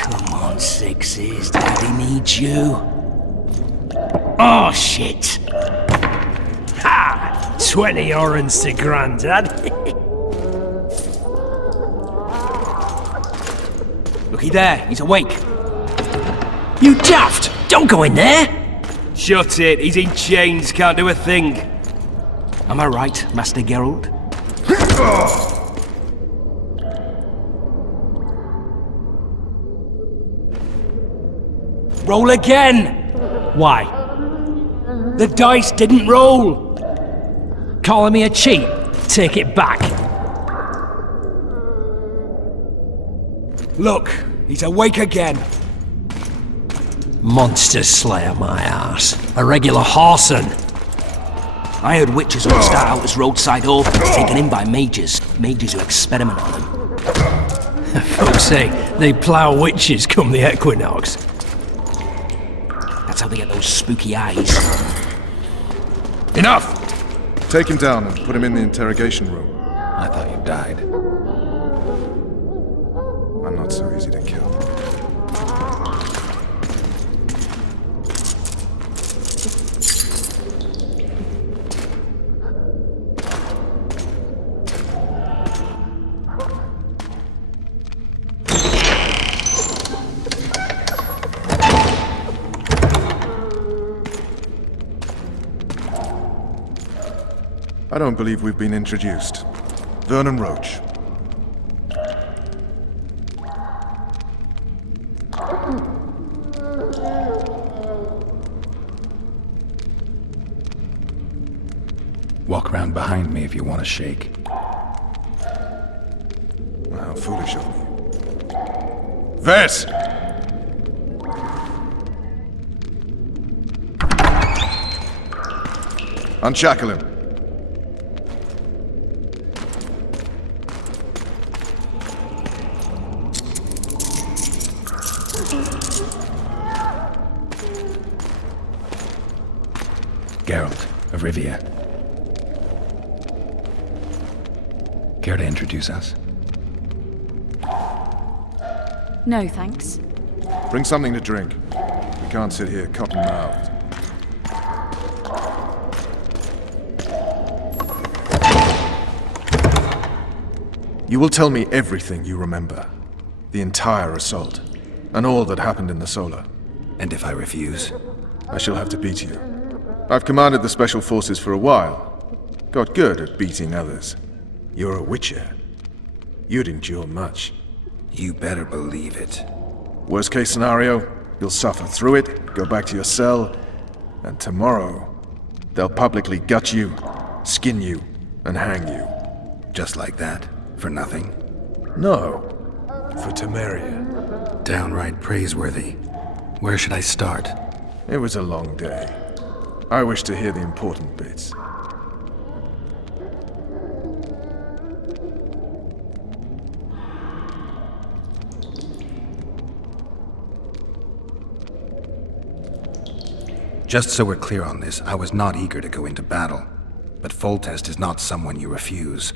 Come on, Sixes. Daddy needs you. Oh, shit. Ha! 20 orange to Grandad. Looky there, he's awake. You daft! Don't go in there! Shut it, he's in chains, can't do a thing. Am I right, Master Geralt? Roll again! Why? The dice didn't roll! Calling me a cheat? Take it back. Look, he's awake again. Monster Slayer, my ass. A regular whoreson. I heard witches would start out as roadside orphans taken in by mages. Mages who experiment on them. Folks say they plough witches come the equinox. That's how they get those spooky eyes. Enough! Take him down and put him in the interrogation room. I thought you died. I'm not so easy to kill. I don't believe we've been introduced. Vernon Roach. Walk around behind me if you want to shake. How foolish of me. Vess! Unshackle him. Geralt of Rivia. Care to introduce us? No, thanks. Bring something to drink. We can't sit here cotton-mouthed. You will tell me everything you remember. The entire assault. And all that happened in the Solar. And if I refuse? I shall have to beat you. I've commanded the Special Forces for a while. Got good at beating others. You're a Witcher. You'd endure much. You better believe it. Worst case scenario, you'll suffer through it, go back to your cell, and tomorrow, they'll publicly gut you, skin you, and hang you. Just like that? For nothing? No. For Temeria. Downright praiseworthy. Where should I start? It was a long day. I wish to hear the important bits. Just so we're clear on this, I was not eager to go into battle. But Foltest is not someone you refuse.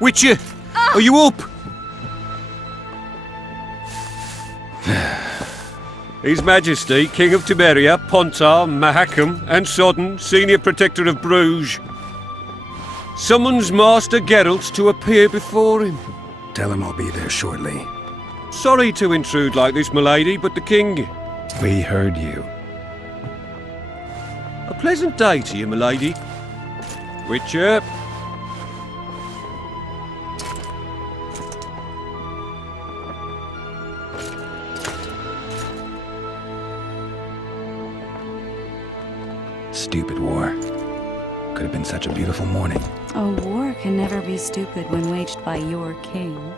Witcher, are you up? His Majesty, King of Temeria, Pontar, Mahakam, and Sodden, Senior Protector of Bruges, summons Master Geralt to appear before him. Tell him I'll be there shortly. Sorry to intrude like this, milady, but the King... We heard you. A pleasant day to you, milady. Witcher. Stupid war. Could have been such a beautiful morning. A war can never be stupid when waged by your king.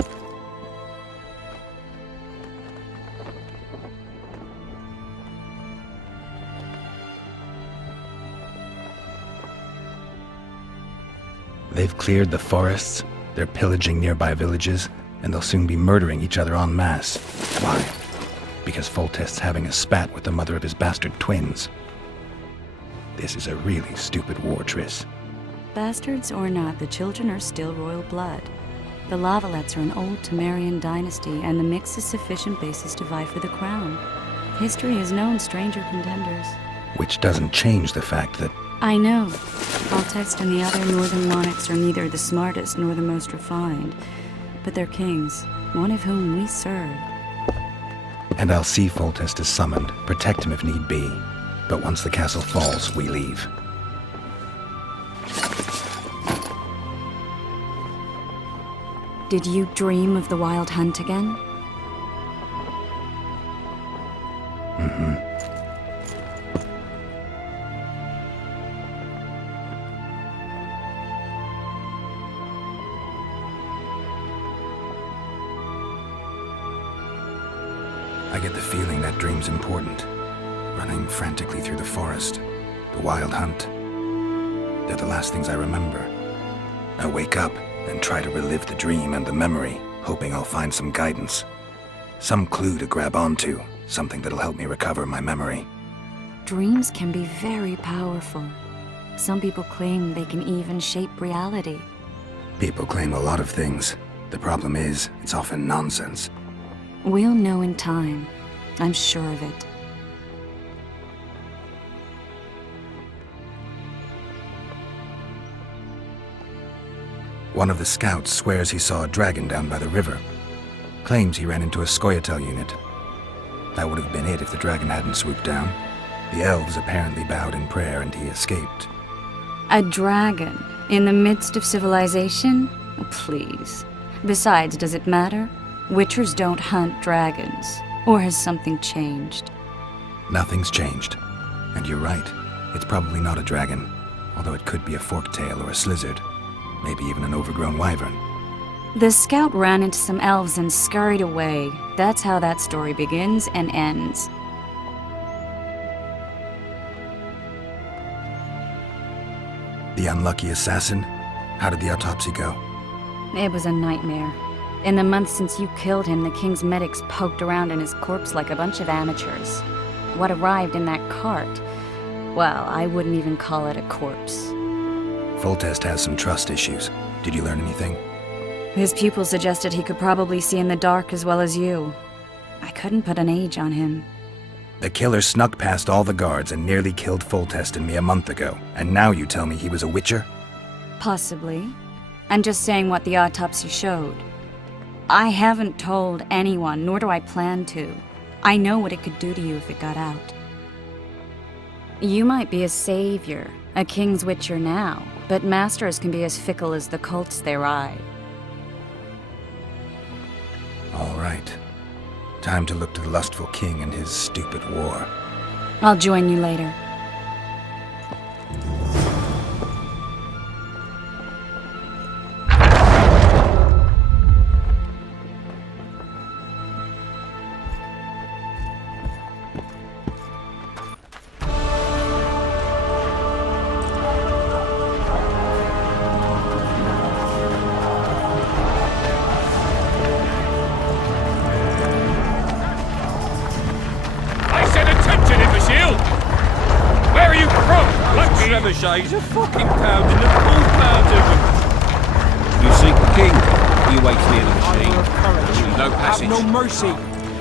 They've cleared the forests, they're pillaging nearby villages, and they'll soon be murdering each other en masse. Why? Because Foltest's having a spat with the mother of his bastard twins. This is a really stupid war, Triss. Bastards or not, the children are still royal blood. The Lavalettes are an old Temerian dynasty, and the mix is sufficient basis to vie for the crown. History has known stranger contenders. Which doesn't change the fact that... I know. Foltest and the other northern monarchs are neither the smartest nor the most refined, but they're kings, one of whom we serve. And I'll see Foltest is summoned, protect him if need be. But once the castle falls, we leave. Did you dream of the Wild Hunt again? Mm-hmm. I get the feeling that dream's important. Running frantically through the forest, the Wild Hunt. They're the last things I remember. I wake up and try to relive the dream and the memory, hoping I'll find some guidance. Some clue to grab onto, something that'll help me recover my memory. Dreams can be very powerful. Some people claim they can even shape reality. People claim a lot of things. The problem is, it's often nonsense. We'll know in time. I'm sure of it. One of the scouts swears he saw a dragon down by the river. Claims he ran into a Scoia'tael unit. That would have been it if the dragon hadn't swooped down. The elves apparently bowed in prayer and he escaped. A dragon? In the midst of civilization? Oh, please. Besides, does it matter? Witchers don't hunt dragons. Or has something changed? Nothing's changed. And you're right. It's probably not a dragon. Although it could be a forktail or a slizzard. Maybe even an overgrown wyvern. The scout ran into some elves and scurried away. That's how that story begins and ends. The unlucky assassin? How did the autopsy go? It was a nightmare. In the months since you killed him, the king's medics poked around in his corpse like a bunch of amateurs. What arrived in that cart? Well, I wouldn't even call it a corpse. Foltest has some trust issues. Did you learn anything? His pupil suggested he could probably see in the dark as well as you. I couldn't put an age on him. The killer snuck past all the guards and nearly killed Foltest and me a month ago. And now you tell me he was a witcher? Possibly. I'm just saying what the autopsy showed. I haven't told anyone, nor do I plan to. I know what it could do to you if it got out. You might be a savior, a king's witcher now, but masters can be as fickle as the cults they ride. All right. Time to look to the lustful king and his stupid war. I'll join you later. Trebuchet, he's a fucking pound in the full pound of them. You see, King. He awaits near the machine. No passage. Have no mercy.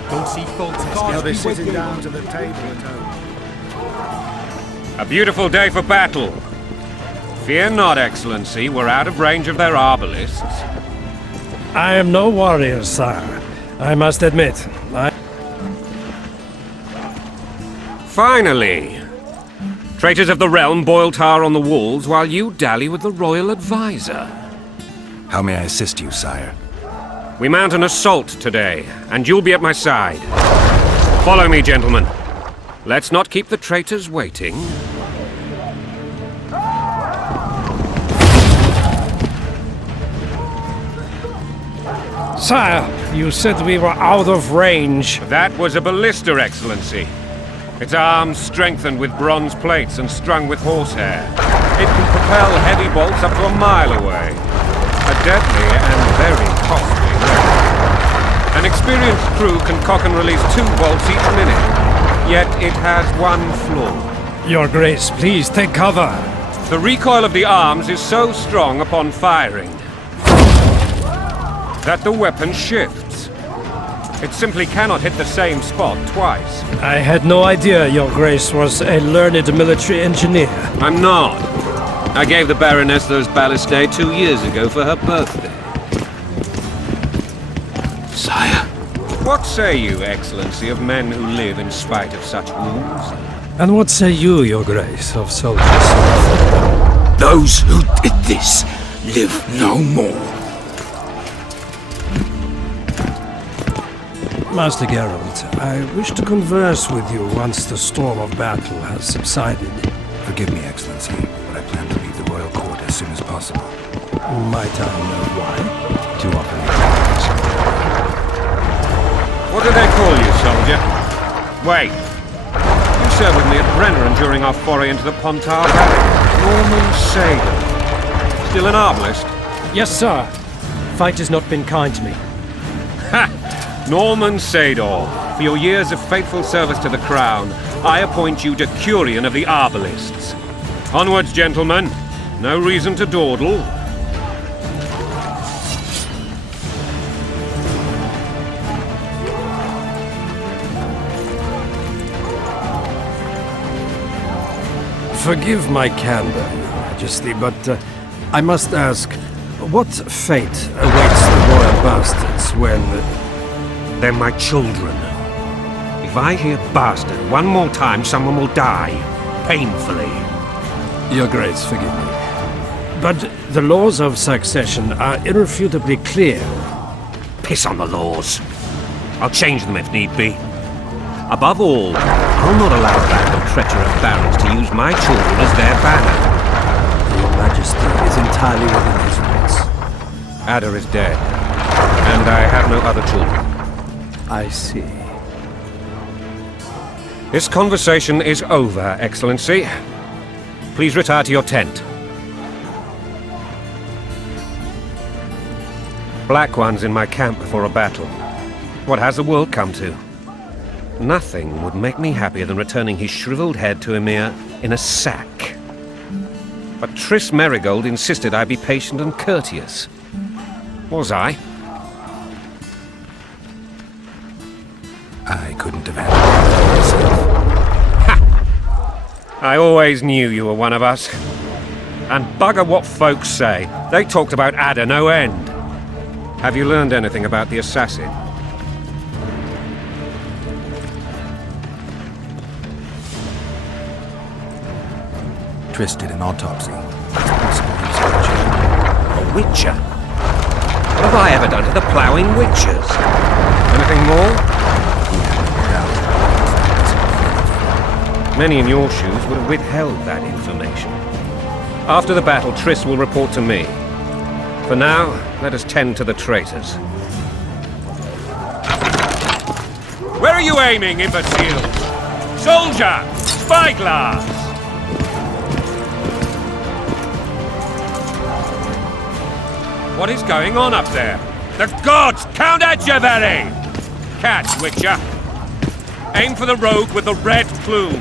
Don't see folks. Now they're sitting down to the table at home. A beautiful day for battle. Fear not, Excellency. We're out of range of their arbalists. I am no warrior, sire. I must admit. Finally! Traitors of the realm boil tar on the walls while you dally with the royal advisor. How may I assist you, sire? We mount an assault today, and you'll be at my side. Follow me, gentlemen. Let's not keep the traitors waiting. Sire, you said we were out of range. That was a ballista, Excellency. Its arms strengthened with bronze plates and strung with horsehair. It can propel heavy bolts up to a mile away. A deadly and very costly weapon. An experienced crew can cock and release 2 bolts each minute. Yet it has one flaw. Your Grace, please take cover. The recoil of the arms is so strong upon firing that the weapon shifts. It simply cannot hit the same spot twice. I had no idea Your Grace was a learned military engineer. I'm not. I gave the Baroness those ballistae 2 years ago for her birthday. Sire. What say you, Excellency, of men who live in spite of such wounds? And what say you, Your Grace, of soldiers? Those who did this live no more. Master Geralt, I wish to converse with you once the storm of battle has subsided. Forgive me, Excellency, but I plan to leave the royal court as soon as possible. Might I know why? Too often. What do they call you, soldier? Wait. You served with me at Brenneran during our foray into the Pontar Valley. Norman Sagan. Still an arbalist? Yes, sir. Fight has not been kind to me. Ha! Norman Sador, for your years of faithful service to the crown, I appoint you Decurion of the Arbalists. Onwards, gentlemen. No reason to dawdle. Forgive my candor, Your Majesty, but I must ask, what fate awaits the royal bastards when... They're my children. If I hear bastard one more time, someone will die. Painfully. Your Grace, forgive me. But the laws of succession are irrefutably clear. Piss on the laws. I'll change them if need be. Above all, I'll not allow a band of treacherous barons to use my children as their banner. Your Majesty is entirely within his rights. Ada is dead, and I have no other children. I see. This conversation is over, Excellency. Please retire to your tent. Black One's in my camp before a battle. What has the world come to? Nothing would make me happier than returning his shriveled head to Emir in a sack. But Triss Merigold insisted I be patient and courteous. Was I? I couldn't have handled it myself. Ha! I always knew you were one of us. And bugger what folks say. They talked about Ada no end. Have you learned anything about the assassin? Triss did an autopsy. It's possible he was a witcher. A witcher? What have I ever done to the ploughing witchers? Anything more? Many in your shoes would have withheld that information. After the battle, Triss will report to me. For now, let us tend to the traitors. Where are you aiming, imbeciles? Soldier! Spyglass! What is going on up there? The gods! Count Adjavari! Catch, Witcher! Aim for the rogue with the red plume.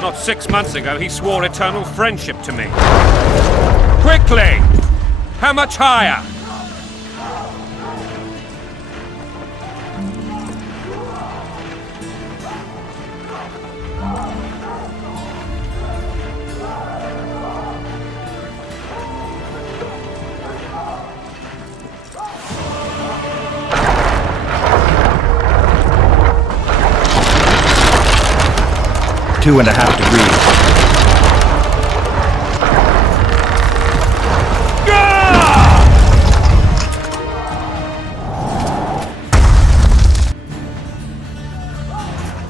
Not 6 months ago, he swore eternal friendship to me. Quickly! How much higher? 2.5 degrees.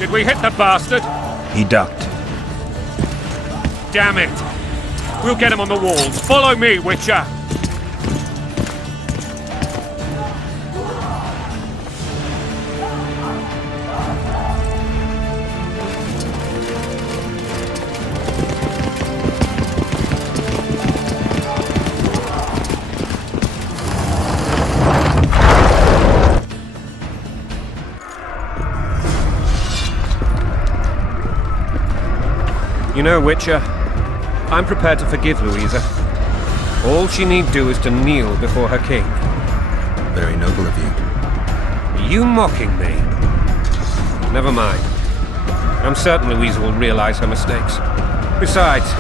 Did we hit the bastard? He ducked. Damn it! We'll get him on the walls. Follow me, Witcher! You know, Witcher, I'm prepared to forgive Louisa. All she need do is to kneel before her king. Very noble of you. Are you mocking me? Never mind. I'm certain Louisa will realize her mistakes. Besides,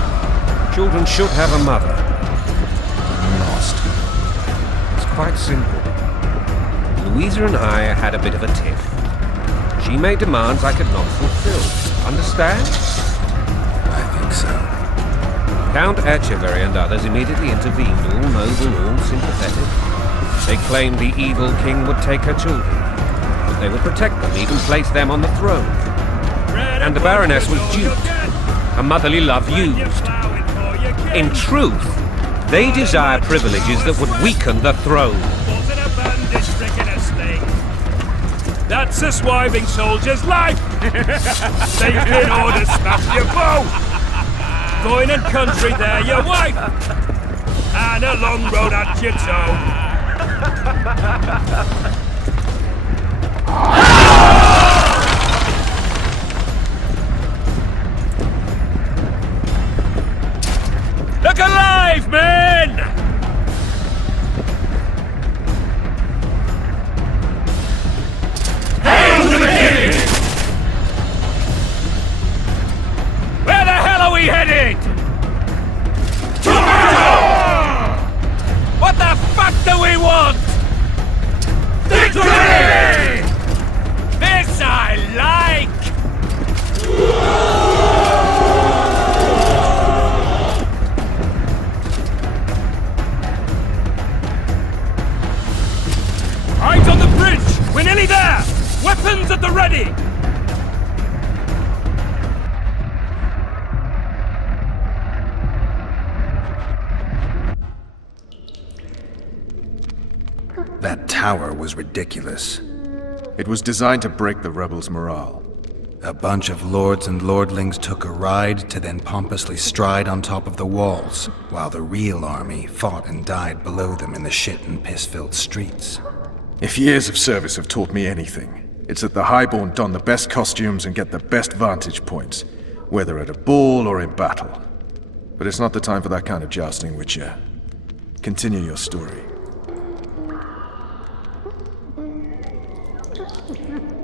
children should have a mother. I'm lost. It's quite simple. Louisa and I had a bit of a tiff. She made demands I could not fulfill. Understand? I think so. Count Etcheverry and others immediately intervened, all noble, all sympathetic. They claimed the evil king would take her children, but they would protect them, even place them on the throne. And the Baroness was duped, her motherly love used. In truth, they desire privileges that would weaken the throne. That's a swiving soldier's life! They've been orders, smash your bow! Going and country, there your wife! And a long road at your toe! Look alive, men! Where the hell are we headed? What the fuck do we want? Victory! This I like! Eyes on the bridge! We're nearly there! Weapons at the ready! That tower was ridiculous. It was designed to break the rebels' morale. A bunch of lords and lordlings took a ride to then pompously stride on top of the walls, while the real army fought and died below them in the shit and piss-filled streets. If years of service have taught me anything, it's that the Highborn don the best costumes and get the best vantage points, whether at a ball or in battle. But it's not the time for that kind of jousting, Witcher. Continue your story.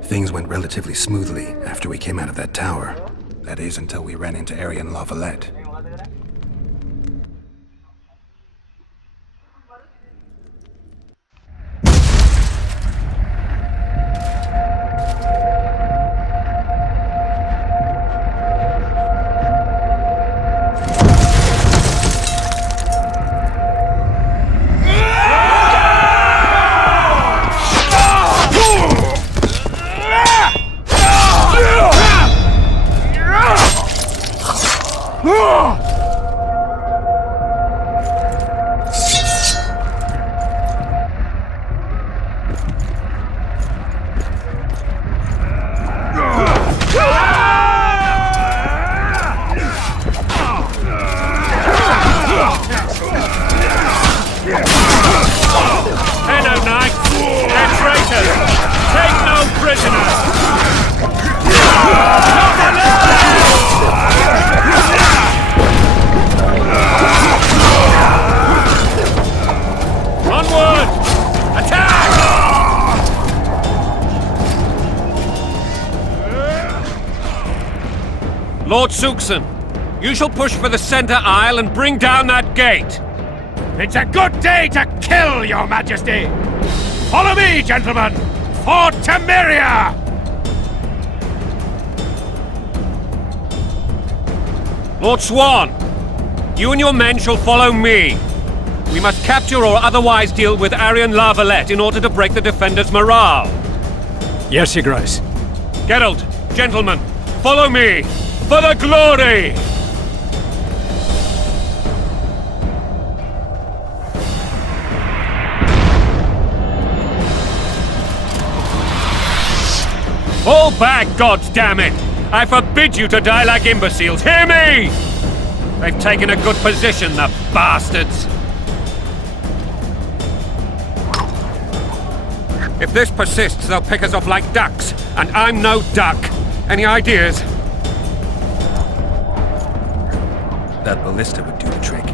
Things went relatively smoothly after we came out of that tower. That is, until we ran into Arian La Valette. Lord Suxon, you shall push for the center aisle and bring down that gate. It's a good day to kill, your majesty! Follow me, gentlemen! For Temeria! Lord Swan, you and your men shall follow me. We must capture or otherwise deal with Arian La Valette in order to break the defenders' morale. Yes, Your Grace. Geralt, gentlemen, follow me! For the glory! Fall back, goddammit! I forbid you to die like imbeciles, hear me! They've taken a good position, the bastards! If this persists, they'll pick us off like ducks, and I'm no duck. Any ideas? That ballista would do the trick.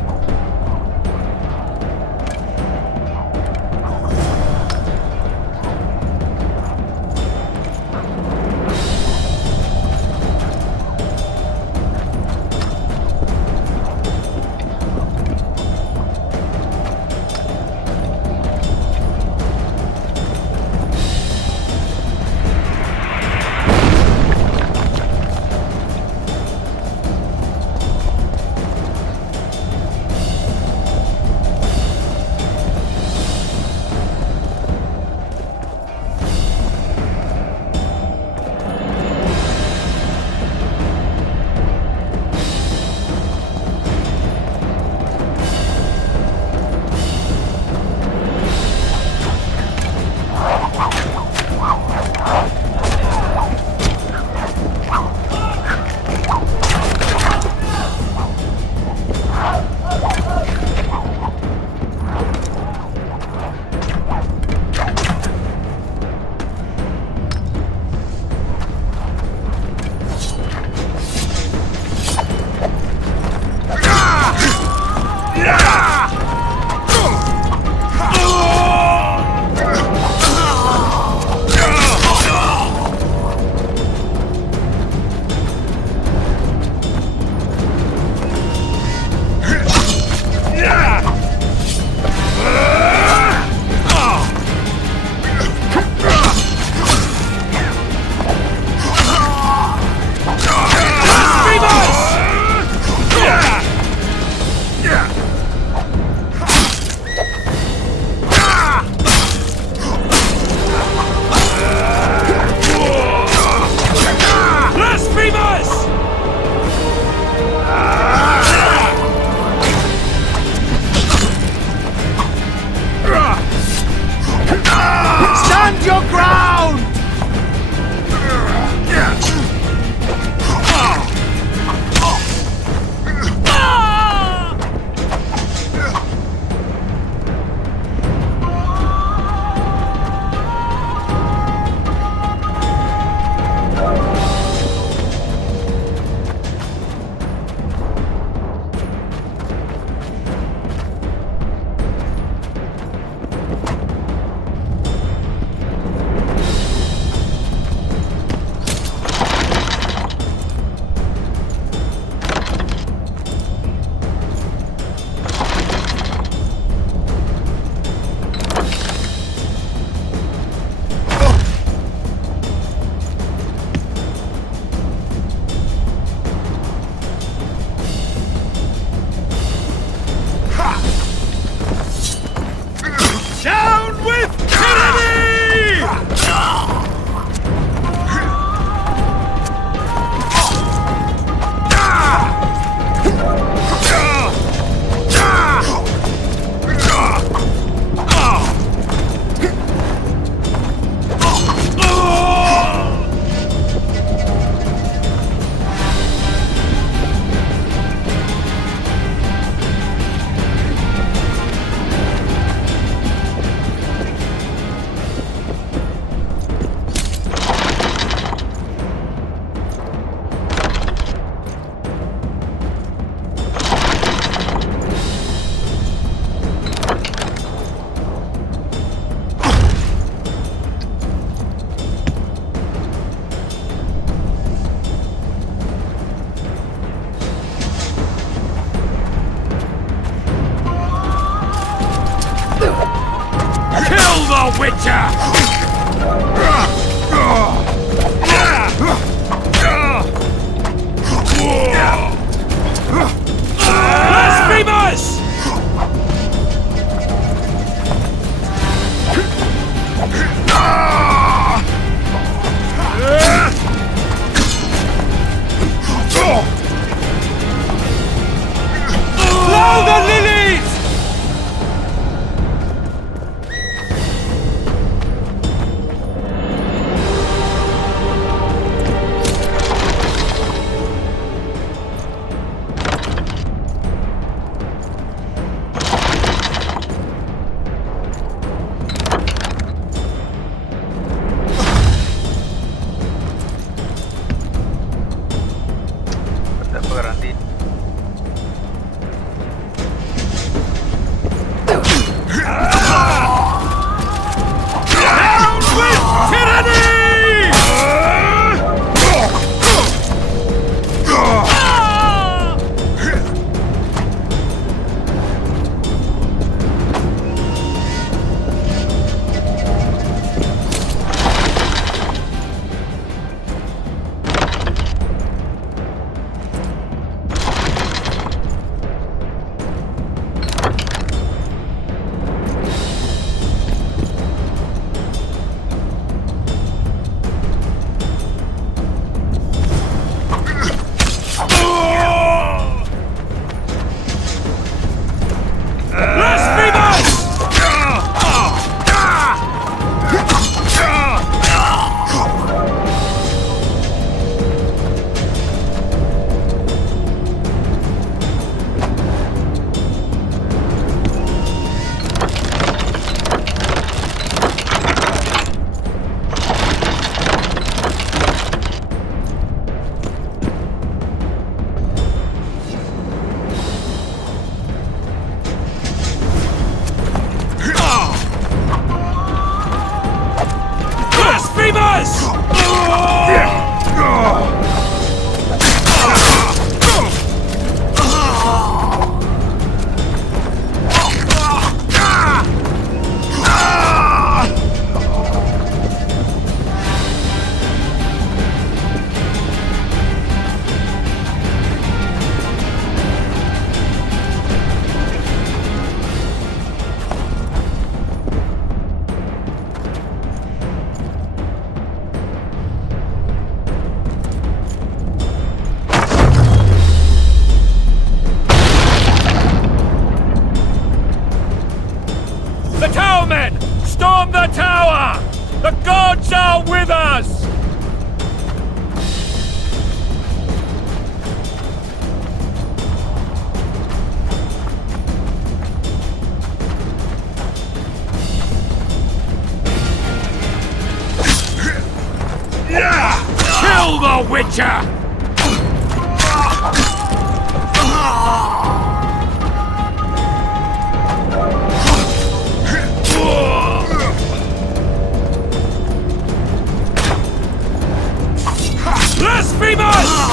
with us! Kill the Witcher! Blasphemous!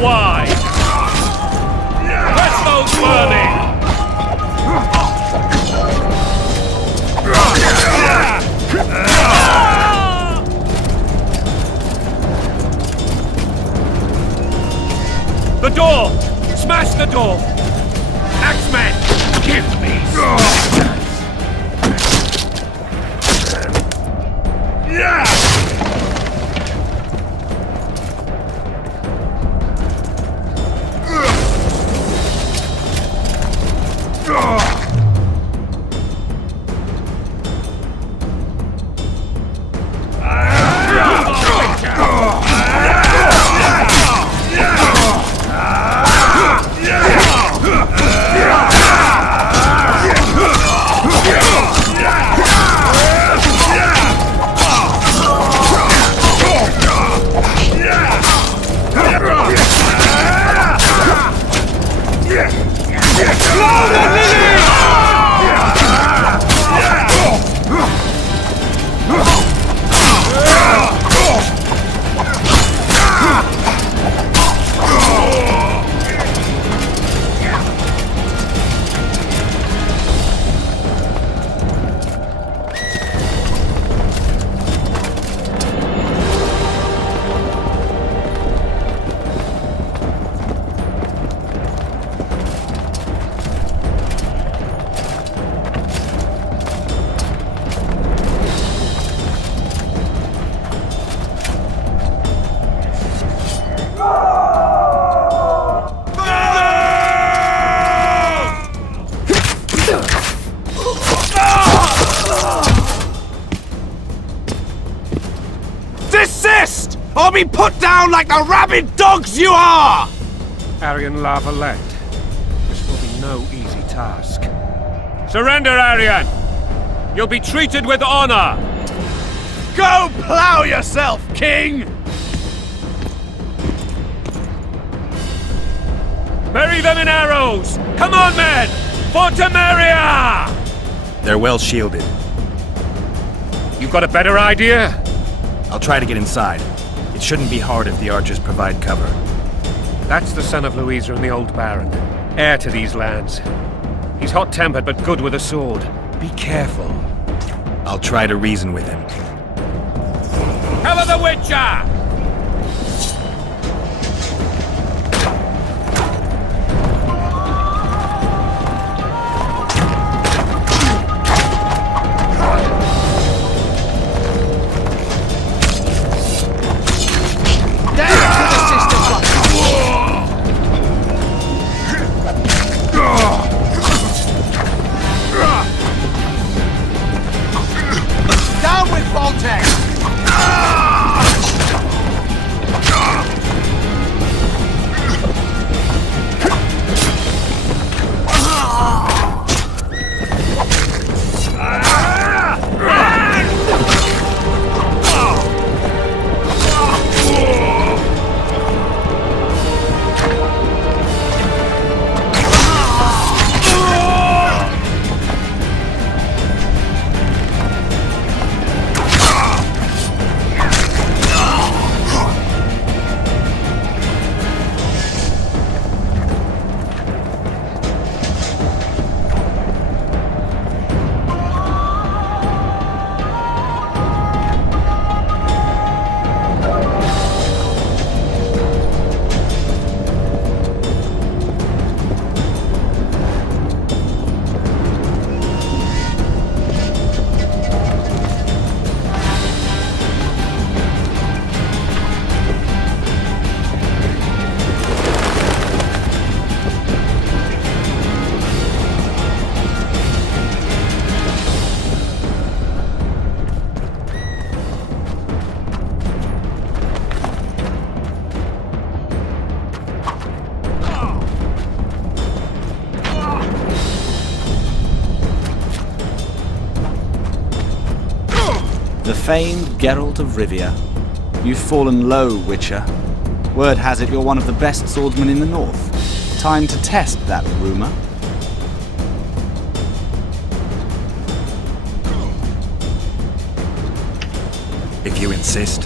Why? Press those burning! The door! Smash the door! Axeman, give me be put down like the rabid dogs you are! Arian La Valette. This will be no easy task. Surrender, Arian! You'll be treated with honor! Go plow yourself, King! Bury them in arrows! Come on, men! For Temeria! They're well shielded. You got a better idea? I'll try to get inside. It shouldn't be hard if the archers provide cover. That's the son of Louisa and the old Baron, heir to these lands. He's hot-tempered but good with a sword. Be careful. I'll try to reason with him. Hell of the Witcher! Down with Voltex! The famed Geralt of Rivia. You've fallen low, Witcher. Word has it you're one of the best swordsmen in the north. Time to test that rumor. If you insist.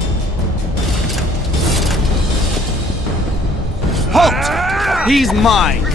Halt! He's mine!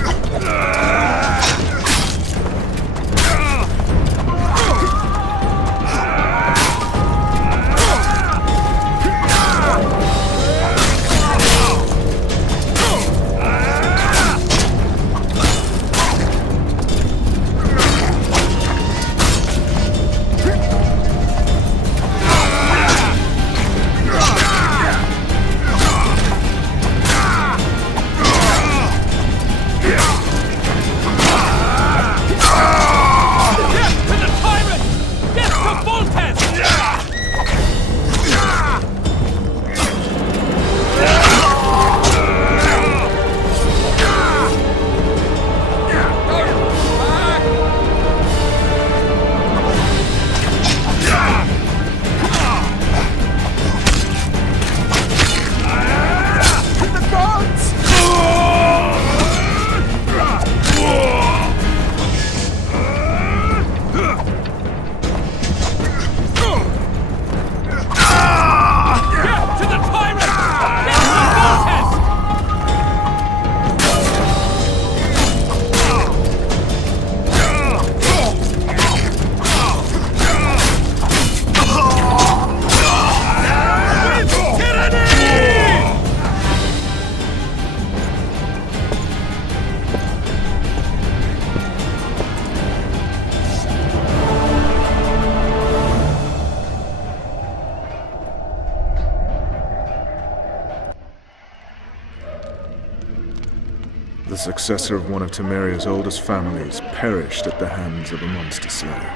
The successor of one of Temeria's oldest families perished at the hands of a monster slayer.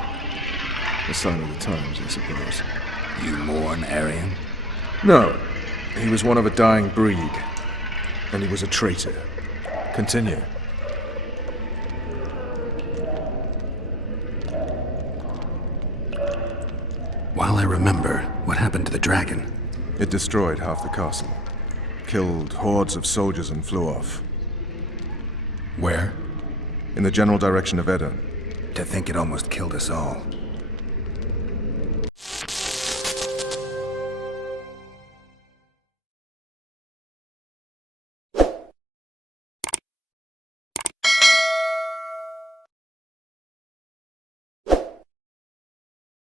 A sign of the times, I suppose. You mourn, Arian? No. He was one of a dying breed, and he was a traitor. Continue. While I remember, what happened to the dragon? It destroyed half the castle, killed hordes of soldiers and flew off. Where? In the general direction of Edda. To think it almost killed us all.